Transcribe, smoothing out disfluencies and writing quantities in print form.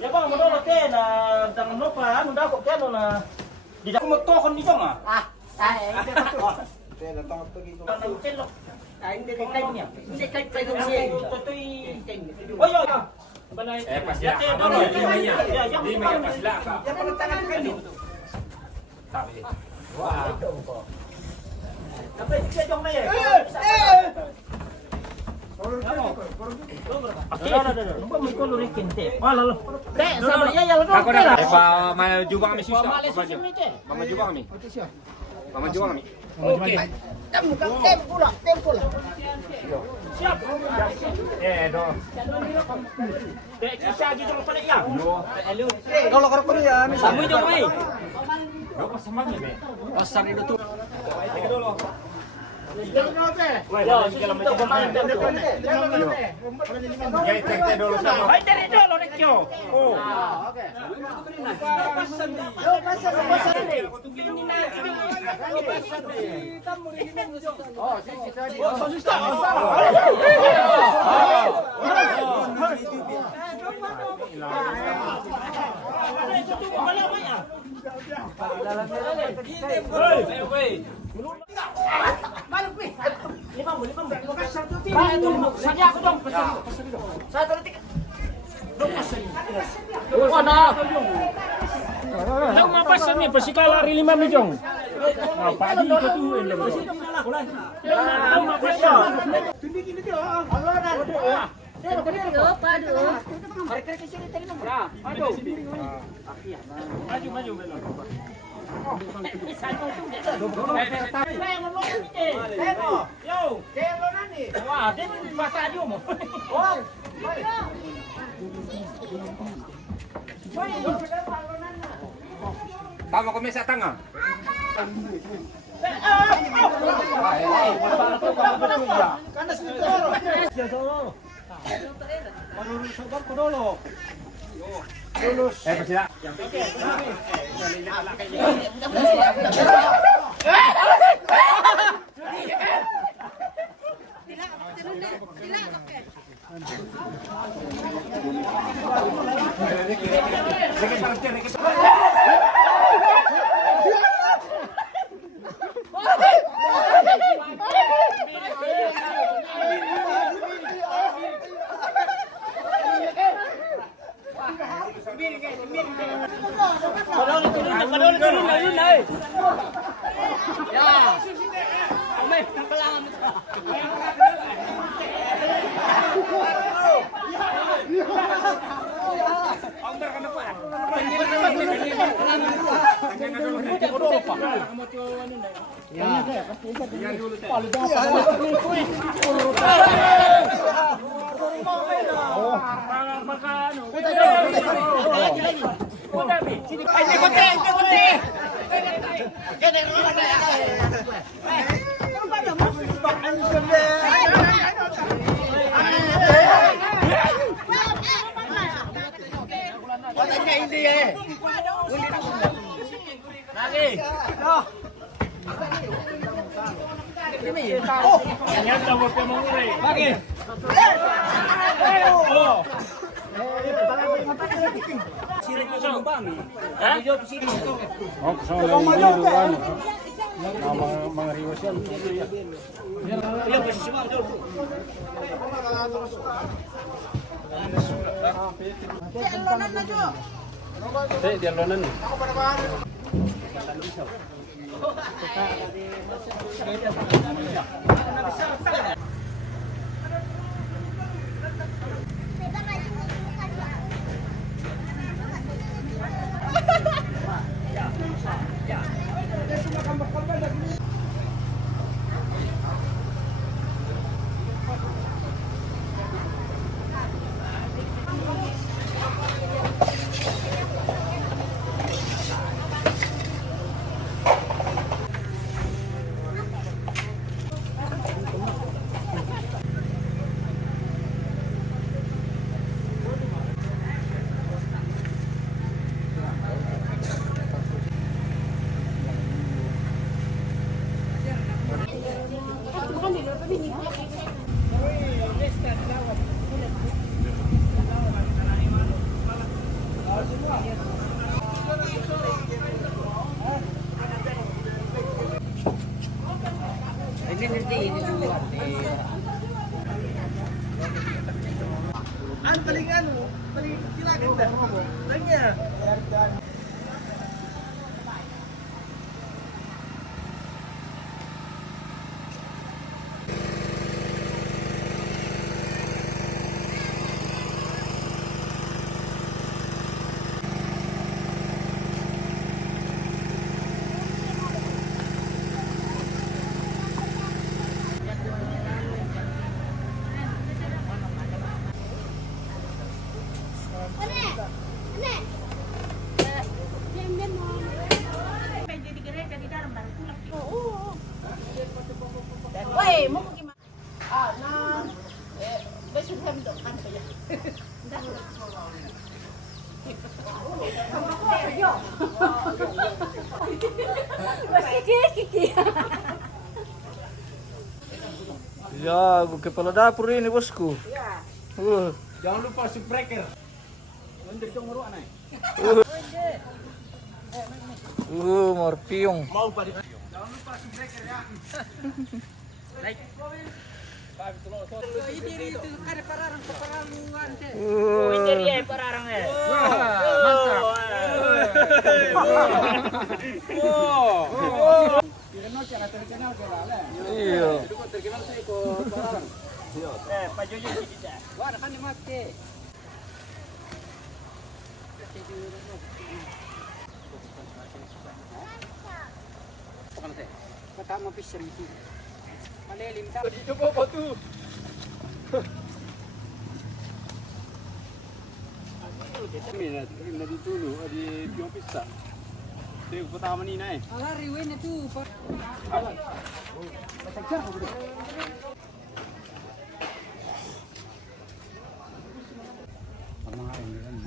Ya bang, mau dulu teh na dengan lupa, udah kok kan na. Di dalam motor kan di bang ah. Hindi ko. Teh datang to gitu. Nang telok. Hindi kay niya. Hindi kay tayo siya. Totoy. Oh yo. Balay. Pasla. Ya teh dulu. Ya, ya. Di may pasla ka. Yan pala tangan ka ni. Sabi. Apa siya jong may? Lupa may kolor ikin teh. Wala lo. Teh, sama ya ya lo. Ako na. Pa maju ba kami sisa? Maju ba kami? Maju ba kami? Oke. Tempo lang. Siap. Do. Teh, kisah gitu lo pala ya. Kalau korok ko ya, Samoy jong may. Do pa sama ni be. Pasar itu tuh. Tinggal dulu. Yo, sila mo kumain dito. Gay tente dulu sama. Ay, dari dulu Rekyo. Oh. Saja aku dong. Satu detik. Mana? Tahu apa sih nih persikala lari 5 mijong. Apa di itu tuh ini. Tahu apa sih? Maju. Wah, dia mata aja mo. Tama ko may sa tanga. Pasila. Ini nanti ini juga. Paling silakan dah. Tanya. Woi, mau gimana? Besok kami dokan ya. Ya, kepala dapur ini bosku. Jangan lupa subscriber. Nanti dong meruak naik. Morpiung. Mau pada. Jangan lupa subscriber ya. Like. Ini ada parang keperluan deh. Ini dia parang ya. Mantap. Iya. Pak Jojo kita. Wah, kan mati. Pertama fisher itu. Malelim tak. Dito po batu. Kami na dito di Pisa. Ito pertama ni naik. Alah, riwen itu. Pemahaman